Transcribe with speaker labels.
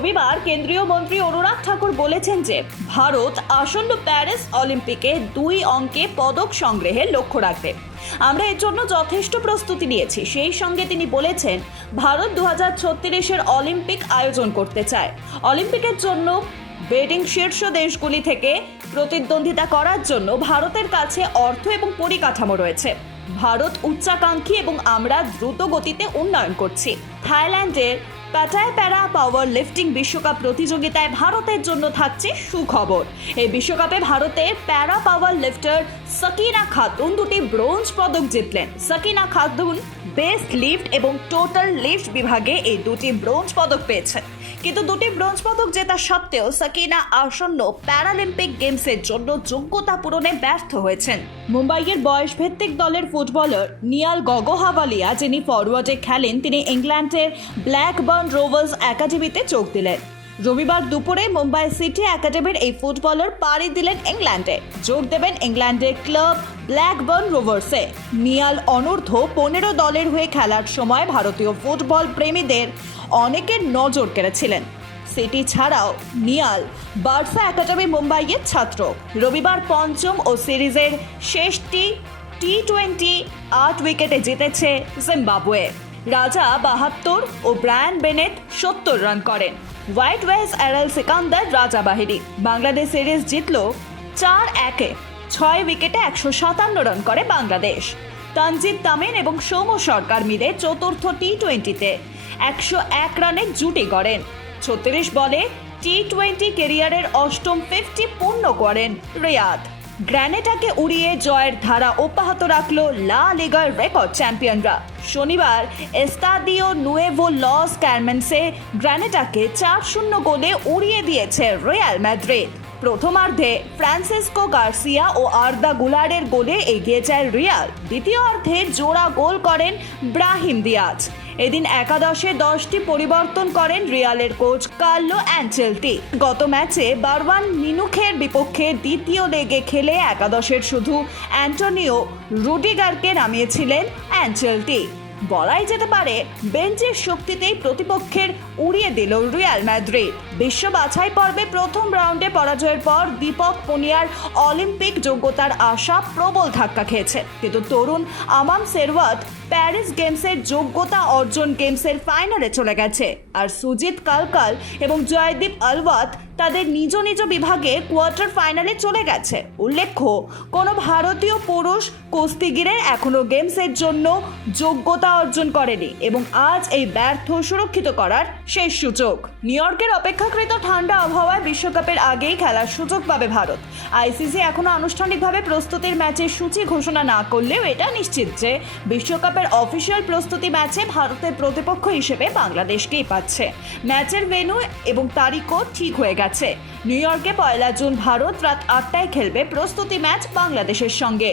Speaker 1: রবিবার কেন্দ্রীয় মন্ত্রী অনুরাগ ঠাকুর বলেছেন যে ভারত আসন্ন প্যারিস অলিম্পিকে দুই অঙ্কে পদক সংগ্রহের লক্ষ্য রাখবে। আমরা এর জন্য যথেষ্ট প্রস্তুতি নিয়েছি। সেই সঙ্গে তিনি বলেছেন, ভারত দু হাজার ছত্রিশের অলিম্পিক আয়োজন করতে চায়। অলিম্পিকের জন্য বেডিং শীর্ষ দেশগুলি থেকে প্রতিদ্বন্দ্বিতা করার জন্য ভারতের কাছে অর্থ এবং পরিকাঠামো রয়েছে। ভারত উচ্চাকাঙ্ক্ষী এবং আমরা দ্রুত গতিতে উন্নয়ন করছি। থাইল্যান্ডের প্যাটায় প্যারা পাওয়ার লিফটিং বিশ্বকাপ প্রতিযোগিতায় ভারতের জন্য থাকছে সুখবর। এই বিশ্বকাপে ভারতের প্যারা পাওয়ার লিফটার সাকিনা খাতুন দুটি ব্রোঞ্জ পদক জিতলেন। সাকিনা খাতুন বেস্ট লিফট এবং টোটাল লিফট বিভাগে এই দুটি ব্রোঞ্জ পদক পেয়েছে। কিন্তু দুটি ব্রোঞ্জ পদক জেতা সত্ত্বেও সাকিনা আসন্ন প্যারালিম্পিক গেমসের জন্য যোগ্যতা পূরণে ব্যর্থ হয়েছেন। মুম্বাইয়ের বয়সভিত্তিক দলের ফুটবলার নিয়াল গগোহাওয়ালিয়া যিনি ফরওয়ার্ডে খেলেন, তিনি ইংল্যান্ডের ব্ল্যাকবার্ন রোভার্স একাডেমিতে যোগ দিলেন। রবিবার দুপুরে মুম্বাই সিটি একাডেমির এই ফুটবলার পাড়ি দিলেন ইংল্যান্ডে। যোগ দেবেন ইংল্যান্ডের ক্লাব ব্ল্যাকবার্ন রোভার্সে। নিয়াল অনূর্ধ্ব পনেরো দলের হয়ে খেলার সময় ভারতীয় ফুটবল প্রেমীদের অনেকের নজর কেড়েছিলেন। সিটি ছাড়াও নিয়াল বার্সা একাডেমি মুম্বাইয়ের ছাত্র। রবিবার পঞ্চম ও সিরিজের শেষটি টি টোয়েন্টি আট উইকেটে জিতেছে জিম্বাবুয়ে। রাজা বাহাত্তর ও ব্রায়ান বেনেট সত্তর রান করেন। হোয়াইট ওয়েস অ্যারাল সিকান্দার রাজা বাহিনী বাংলাদেশ সিরিজ জিতল চার একে। ছয় উইকেটে একশো সাতান্ন রান করে বাংলাদেশ। তানজিদ তামিন এবং সৌম্য সরকার মিলে চতুর্থ টি টোয়েন্টিতে একশো এক রানে জুটি গড়েন। ছত্রিশ বলে টি টোয়েন্টি কেরিয়ারের অষ্টম ফিফটি পূর্ণ করেন রিয়াদ। গ্র্যানেটাকে উড়িয়ে জয়ের ধারা অব্যাহত রাখল লা লিগার রেকর্ড চ্যাম্পিয়নরা। শনিবার, এস্তাদিও নুয়েভো লস ক্যারমেন্সে গ্র্যানেটাকে চার শূন্য গোলে উড়িয়ে দিয়েছে রিয়াল ম্যাদ্রিদ। প্রথমার্ধে ফ্রান্সিসকো গার্সিয়া ও আর্দা গুলারের গোলে এগিয়ে যায় রিয়াল। দ্বিতীয়ার্ধে জোড়া গোল করেন ব্রাহিম দিয়াজ। এদিন একাদশে দশটি পরিবর্তন করেন রিয়ালের কোচ কার্লো অ্যাঞ্চেলতি গত ম্যাচে বারওয়ান মিনুখের বিপক্ষে দ্বিতীয় লেগে খেলে একাদশের শুধু অ্যান্টনিও রুডিগারকে নামিয়েছিলেন অ্যাঞ্চেলটি। বলাই যেতে পারে, বেঞ্চের শক্তিতেই প্রতিপক্ষের উড়িয়ে দিল রিয়াল ম্যাদ্রিদ। বিশ্ব বাছাই পর্বে প্রথম রাউন্ডে পরাজয়ের পর দীপক পুনিয়ার অলিম্পিক যোগ্যতার আশা প্রবল ধাক্কা খেয়েছে। কিন্তু তরুণ আমাম সেরওয়াত প্যারিস গেমসের যোগ্যতা অর্জন গেমসের ফাইনালে চলে গেছে। আর সুজিত কালকাল এবং জয়দীপ আলওয়াত তাদের নিজ নিজ বিভাগে কোয়ার্টার ফাইনালে চলে গেছে। উল্লেখ্য, কোনো ভারতীয় পুরুষ কুস্তিগিরে এখনও গেমসের জন্য যোগ্যতা অর্জন করেনি এবং আজ এই ব্যর্থ সুরক্ষিত করার শেষ সুযোগ। নিউ ইয়র্কের অপেক্ষাকৃত ঠান্ডা আবহাওয়ায় বিশ্বকাপের আগেই খেলার সুযোগ পাবে ভারত। আইসিসি এখনও আনুষ্ঠানিকভাবে প্রস্তুতির ম্যাচের সূচি ঘোষণা না করলেও এটা নিশ্চিত যে বিশ্বকাপের অফিসিয়াল প্রস্তুতি ম্যাচে ভারতের প্রতিপক্ষ হিসেবে বাংলাদেশকেই পাচ্ছে। ম্যাচের ভেন্যু এবং তারিখও ঠিক হয়ে গেছে। নিউ ইয়র্কে পয়লা জুন ভারত রাত আটটায় খেলবে প্রস্তুতি ম্যাচ বাংলাদেশের সঙ্গে।